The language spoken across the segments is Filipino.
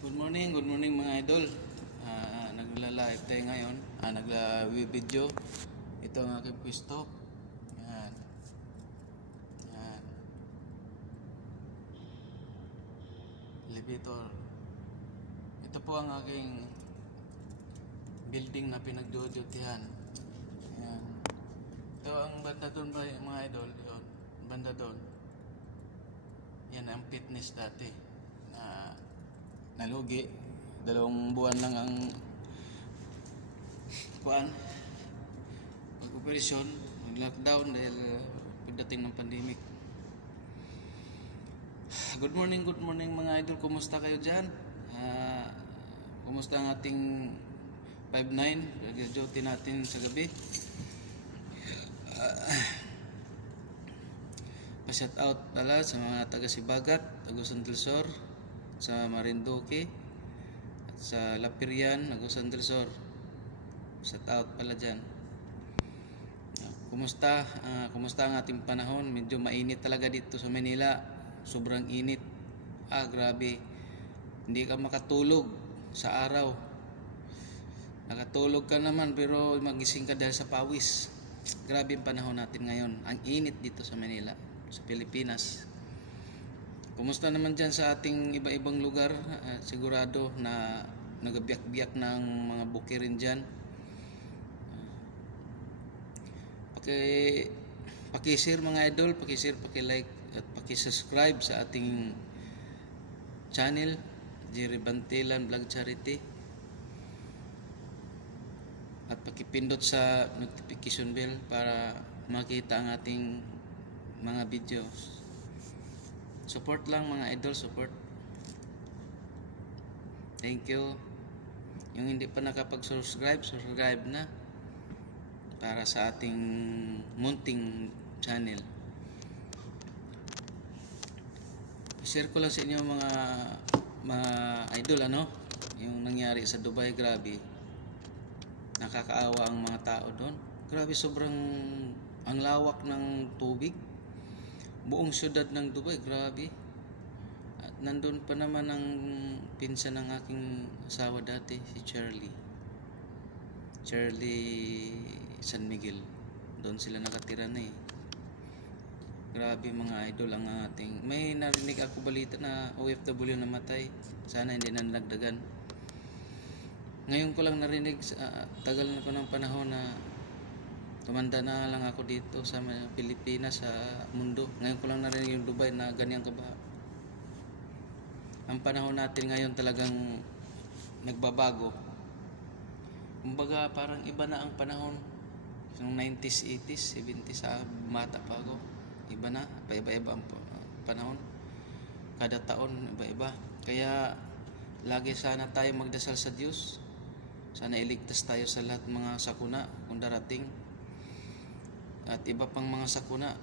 Good morning mga idol. Nagla-live tayo ngayon. Nagla-video. Ito ang aking pwesto. Yan. Yan. Elevator. Ito po ang aking building na pinagdudutihan. Yan. Ito ang banda doon ba mga idol? Yun. Banda doon. Yan ang fitness dati. Nalugi. 2 buwan lang ang pag-operasyon, mag-lockdown dahil pagdating ng pandemic. Good morning mga idol. Kumusta kayo dyan? Kumusta ang ating 5-9 duty natin sa gabi? Pa-shout out pala sa mga taga Sibagat, Agusan del Sur, sa Marinduque at sa Lapirian, Agusan del Sur. Shout out pala dyan. Kumusta ang ating panahon? Medyo mainit talaga dito sa Manila. Sobrang init. Grabe. Hindi ka makatulog sa araw. Nakatulog ka naman pero magising ka dahil sa pawis. Grabe ang panahon natin ngayon. Ang init dito sa Manila, sa Pilipinas. Kumusta naman dyan sa ating iba-ibang lugar? Sigurado na nagabiyak-biyak ng mga bukirin dyan. Pakishare mga idol, pakishare, pakilike at pakisubscribe sa ating channel, Jerry Bantilan Vlog Charity. At pakipindot sa notification bell para makita ang ating mga videos. Support lang mga idol, support. Thank you. Yung hindi pa nakapag-subscribe, subscribe na para sa ating munting channel. Share ko lang sa inyo mga idol yung nangyari sa Dubai. Grabe. Nakakaawa ang mga tao doon. Grabe, sobrang ang lawak ng tubig. Buong syudad ng Dubai, grabe. At nandun pa naman ang pinsan ng aking asawa dati, si Charlie San Miguel. Doon sila nakatira na eh. Grabe mga idol ang ating. May narinig ako balita na OFW namatay. Sana hindi na nagdagan. Ngayon ko lang narinig, tagal na ko ng panahon na tumanda na lang ako dito sa Pilipinas, sa mundo. Ngayon ko lang narinig yung Dubai na ganyan kabaha. Ang panahon natin ngayon talagang nagbabago. Kumbaga parang iba na ang panahon. Noong 90s, 80s, 70s, mata pa ako. Iba na, iba-iba ang panahon. Kada taon, iba-iba. Kaya lagi sana tayo magdasal sa Diyos. Sana iligtas tayo sa lahat mga sakuna kung darating. At iba pang mga sakuna.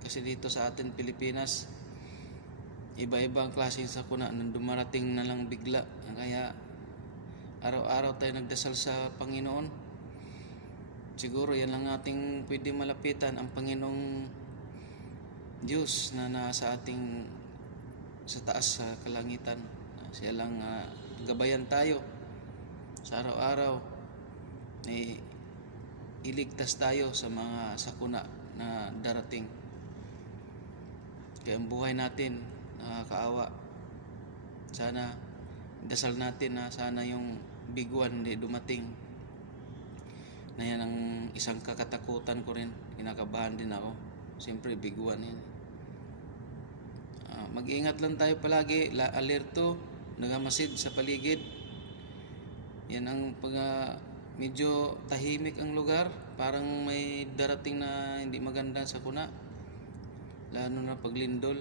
Kasi dito sa atin Pilipinas, iba-iba ang klaseng sakuna nang dumarating na lang bigla. Kaya araw-araw tayo nagdasal sa Panginoon. Siguro yan lang ating pwede malapitan, ang Panginoong Diyos na nasa ating sa taas sa kalangitan. Siya lang gabayan tayo sa araw-araw. Iligtas tayo sa mga sakuna na darating. Kaya ang buhay natin nakakaawa. Sana dasal natin na sana yung biguan hindi dumating. Na yan ang isang kakatakutan ko rin. Kinakabahan din ako. Siyempre biguan yan. Mag-iingat lang tayo palagi. Alerto, nagamasid sa paligid. Yan ang medyo tahimik ang lugar. Parang may darating na hindi maganda sa kuna. Lalo na paglindol.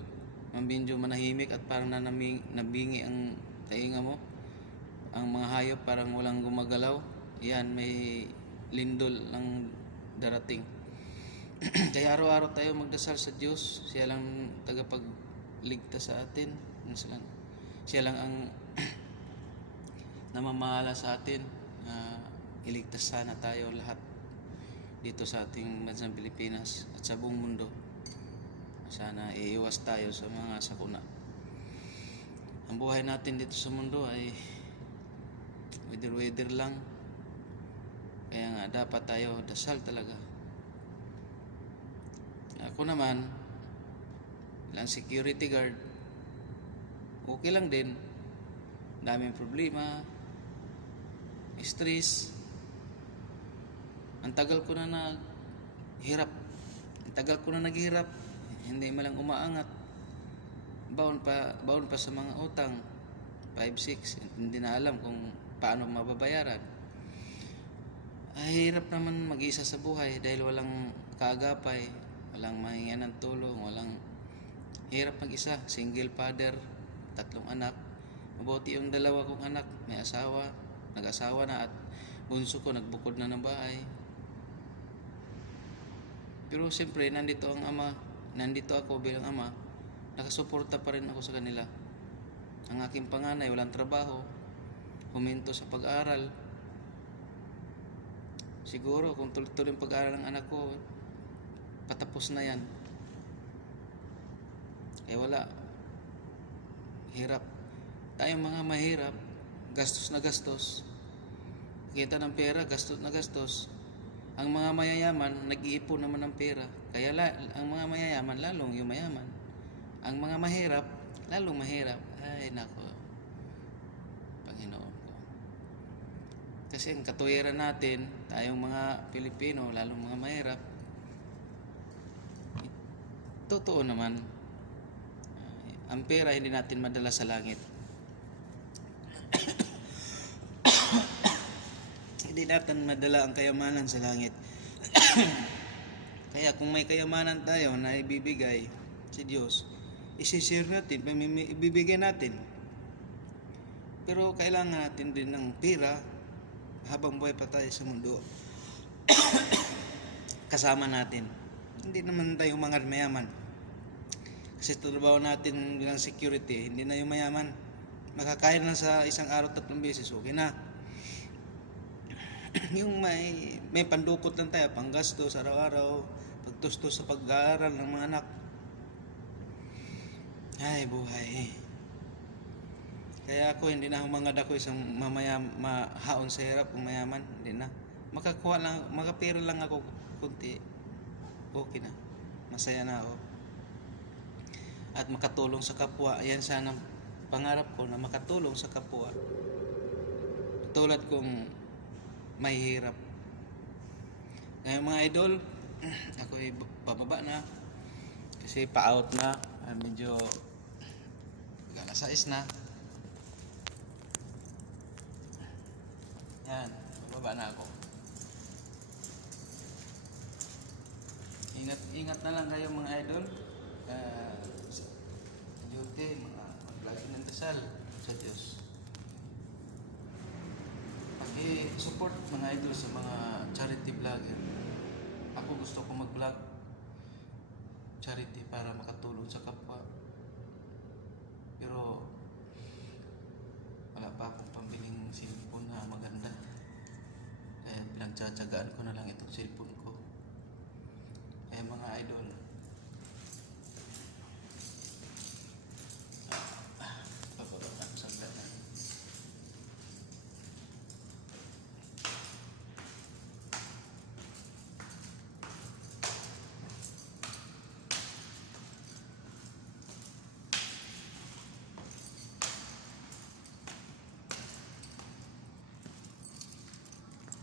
Medyo manahimik at parang nabingi ang tainga mo. Ang mga hayop parang walang gumagalaw. Yan, may lindol ang darating. Kaya araw-araw tayo magdasal sa Diyos. Siya lang tagapagligtas sa atin. Siya lang ang namamahala sa atin. Iligtas sana tayo lahat dito sa ating bansang Pilipinas at sa buong mundo. Sana iiwas tayo sa mga sakuna. Ang buhay natin dito sa mundo ay weather lang. Kaya nga dapat tayo dasal talaga. Ako naman, lang security guard, okay lang din. Daming problema, stress. Ang tagal ko na naghirap. Ang tagal ko na naghirap. Hindi malang umaangat. Baon pa sa mga utang. 5-6. Hindi na alam kung paano mababayaran. Ay, hirap naman mag-isa sa buhay dahil walang kaagapay, walang mahinga ng tulong, walang hirap mag-isa. Single father, 3 anak. Mabuti yung 2 kong anak, may asawa, nag-asawa na, at bunso ko nagbukod na ng bahay. Pero siyempre, nandito ako bilang ama, nakasuporta pa rin ako sa kanila. Ang aking panganay, walang trabaho, huminto sa pag-aaral. Siguro kung tuloy-tuloy ang pag-aaral ng anak ko, patapos na yan. Eh wala. Hirap. Tayong mga mahirap, gastos na gastos. Kita ng pera, gastos na gastos. Ang mga mayayaman, nag-iipon naman ng pera. Kaya ang mga mayayaman, lalong yung mayaman. Ang mga mahirap, lalong mahirap. Ay, nako. Panginoon ko. Kasi ang katuwiran natin, tayong mga Pilipino, lalong mga mahirap, totoo naman, ang pera hindi natin madala sa langit. Hindi natin madala ang kayamanan sa langit. Kaya kung may kayamanan tayo na ibibigay si Diyos, isi-share natin, ibibigay natin. Pero kailangan natin din ng pera habang buhay pa tayo sa mundo. Kasama natin. Hindi naman tayo mga mayaman. Kasi trabaho natin bilang security, hindi na yung mayaman. Makakain lang sa isang araw 3 beses, okay na. Yung may pandukot lang tayo, panggastos araw-araw, pagtustos sa pag-aaral ng mga anak. Ay, buhay. Kaya ako, hindi na humangad ako isang mahaon sa hirap kung mayaman. Hindi na. Makapira lang ako kunti. Okay na. Masaya na ako. At makatulong sa kapwa. Yan sana pangarap ko, na makatulong sa kapwa. Tulad kong may hirap. Ngayon mga idol, ako ay pababa na. Kasi pa-out na. Medyo alas 6 na. Yan, pababa na ako. Ingat na lang kayo mga idol. Duty, maglagi ng dasal sa Diyos. Pag-support mga idol sa mga charity vlogger. Ako gusto ko mag-vlog charity para makatulong sa kapwa. Pero wala pa akong pambiling cellphone na maganda. Kaya pinagtsatsagaan ko na lang itong cellphone ko. Kaya mga idol,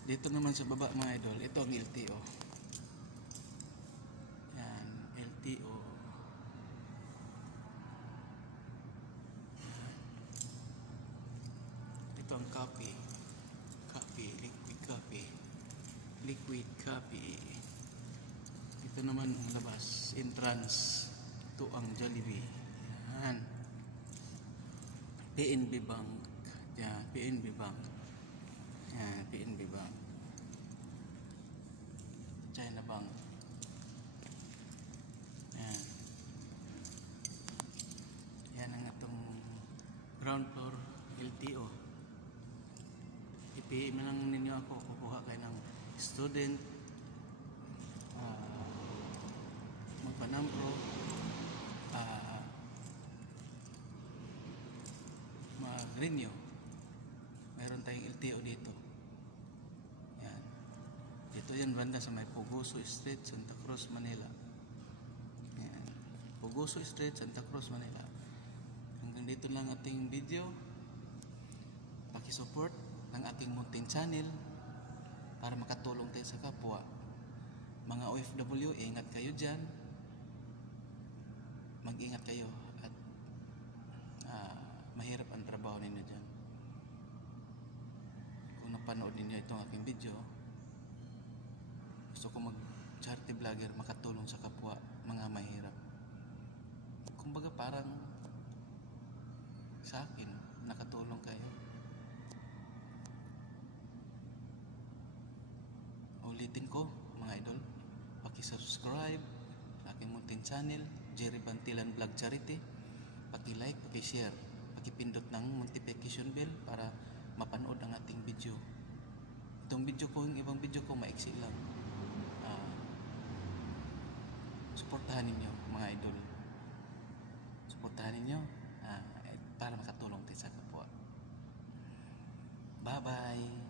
dito naman sa baba mga idol, ito ang LTO. Yan, LTO. Ito ang coffee. Coffee, liquid coffee. Liquid coffee. Ito naman ang labas, entrance. Ito ang Jollibee. Yan. PNB Bank. Yan, PNB Bank. Yan, PNB Bank. China Bank. Yan. Yan ang itong ground floor LTO. I-PM lang ninyo ako, kukuha kayo ng student, magpanambro, Rinyo. Meron tayong LTO dito. Yan. Dito yan banda sa may Puguso Street, Santa Cruz, Manila. Yan. Puguso Street, Santa Cruz, Manila. Hanggang dito lang ating video. Paki-support ng ating munting channel para makatulong tayo sa kapwa. Mga OFW, ingat kayo dyan. Mag-ingat kayo at mahirap ang trabaho ninyo dyan. Kung napanood ninyo itong aking video, gusto ko mag-charity vlogger, makatulong sa kapwa, mga mahirap. Kumbaga parang sa akin, nakatulong kayo. Ulitin ko, mga idol, paki-subscribe sa aking munting channel, Jerry Bantilan Vlog Charity. Paki-like, paki-share, paki-pindot ng notification bell para mapanood ang ating video. Itong video ko, yung ibang video ko, maiksi lang. Suportahan ninyo, mga idol. Suportahan ninyo para makatulong tayo sa kapwa. Bye-bye!